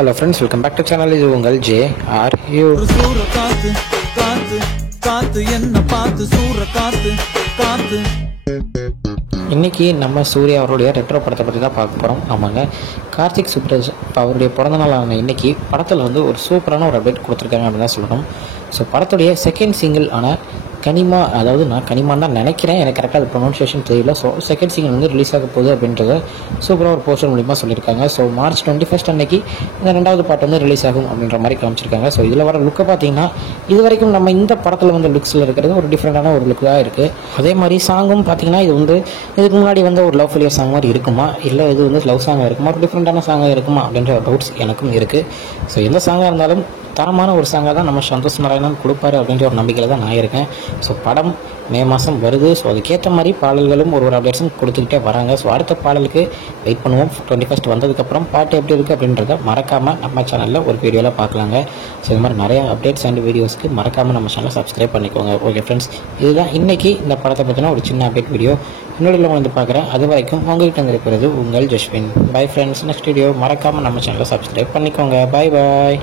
Hello friends, welcome back to channel. இது உங்கள் JRU. இன்னைக்கு நம்ம சூர்யா அவருடைய ரெட்ரோ படத்தை பற்றி தான் பார்க்க போகிறோம். ஆமாங்க, கார்த்திக் சுப்ராஜ் அவருடைய பிறந்தநாளான இன்னைக்கு படத்தில் வந்து ஒரு சூப்பரான ஒரு அப்டேட் கொடுத்துருக்காங்க அப்படின்னு தான் சொல்லணும். ஸோ படத்துடைய செகண்ட் சிங்கிள் ஆன கனிமா, அதாவது நான் கனிமான்னு தான் நினைக்கிறேன், எனக்கு கரெக்டாக அது ப்ரொனன்சியேஷன் தெரியல. ஸோ செகண்ட் சிங்கிள் வந்து ரிலீஸ் ஆக போகுது அப்படின்றத சூப்பராக ஒரு போஸ்டர் மூலிமா சொல்லியிருக்காங்க. ஸோ March 21 அன்னைக்கு இந்த ரெண்டாவது பாட்டு வந்து ரிலீஸ் ஆகும் அப்படின்ற மாதிரி காமிச்சிருக்காங்க. ஸோ இதில் வர லுக்கை பார்த்தீங்கன்னா இது வரைக்கும் நம்ம இந்த படத்தில் வந்து லுக்ஸில் இருக்கிறது ஒரு டிஃப்ரெண்டான ஒரு லுக் தான் இருக்குது. அதே மாதிரி சாங்கும் பார்த்தீங்கன்னா இது வந்து இதுக்கு முன்னாடி வந்து ஒரு லவ் ஃபெயிலியர் சாங் மாதிரி இருக்குமா, இல்லை இது வந்து லவ் சாங்காக இருக்குமா, ஒரு டிஃப்ரெண்டான சாங்காக இருக்குமா அப்படின்ற டவுட்ஸ் எனக்கும் இருக்குது. ஸோ எந்த சாங்காக இருந்தாலும் தரமான ஒரு சாங்காக தான் நம்ம சந்தோஷ் நாராயணன் கொடுப்பாரு அப்படின்ற ஒரு நம்பிக்கையில் தான் நான் இருக்கேன். ஸோ படம் மே மாதம் வருது. ஸோ அதுக்கேற்ற மாதிரி பாடல்களும் ஒரு அப்டேட்ஸும் கொடுத்துக்கிட்டே வராங்க. ஸோ அடுத்த பாடலுக்கு வெயிட் பண்ணுவோம். 21 வந்ததுக்கப்புறம் பாட்டு எப்படி இருக்குது அப்படின்றத மறக்காமல் நம்ம சேனலில் ஒரு வீடியோவில் பார்க்கலாங்க. ஸோ இது மாதிரி நிறைய அப்டேட்ஸ் அண்ட் வீடியோஸ்க்கு மறக்காமல் நம்ம சேனலை சப்ஸ்கிரைப் பண்ணிக்கோங்க. ஓகே ஃப்ரெண்ட்ஸ், இதுதான் இன்றைக்கி இந்த படத்தை பற்றின ஒரு சின்ன அப்டேட் வீடியோ. இன்னொரு வந்து பார்க்குறேன். அது வரைக்கும் உங்கள்கிட்ட இருக்கிறது உங்கள் Jaswin. Bye friends, next video மறக்காமல் நம்ம சேனலை சப்ஸ்கிரைப் பண்ணிக்கோங்க. பாய் பாய்.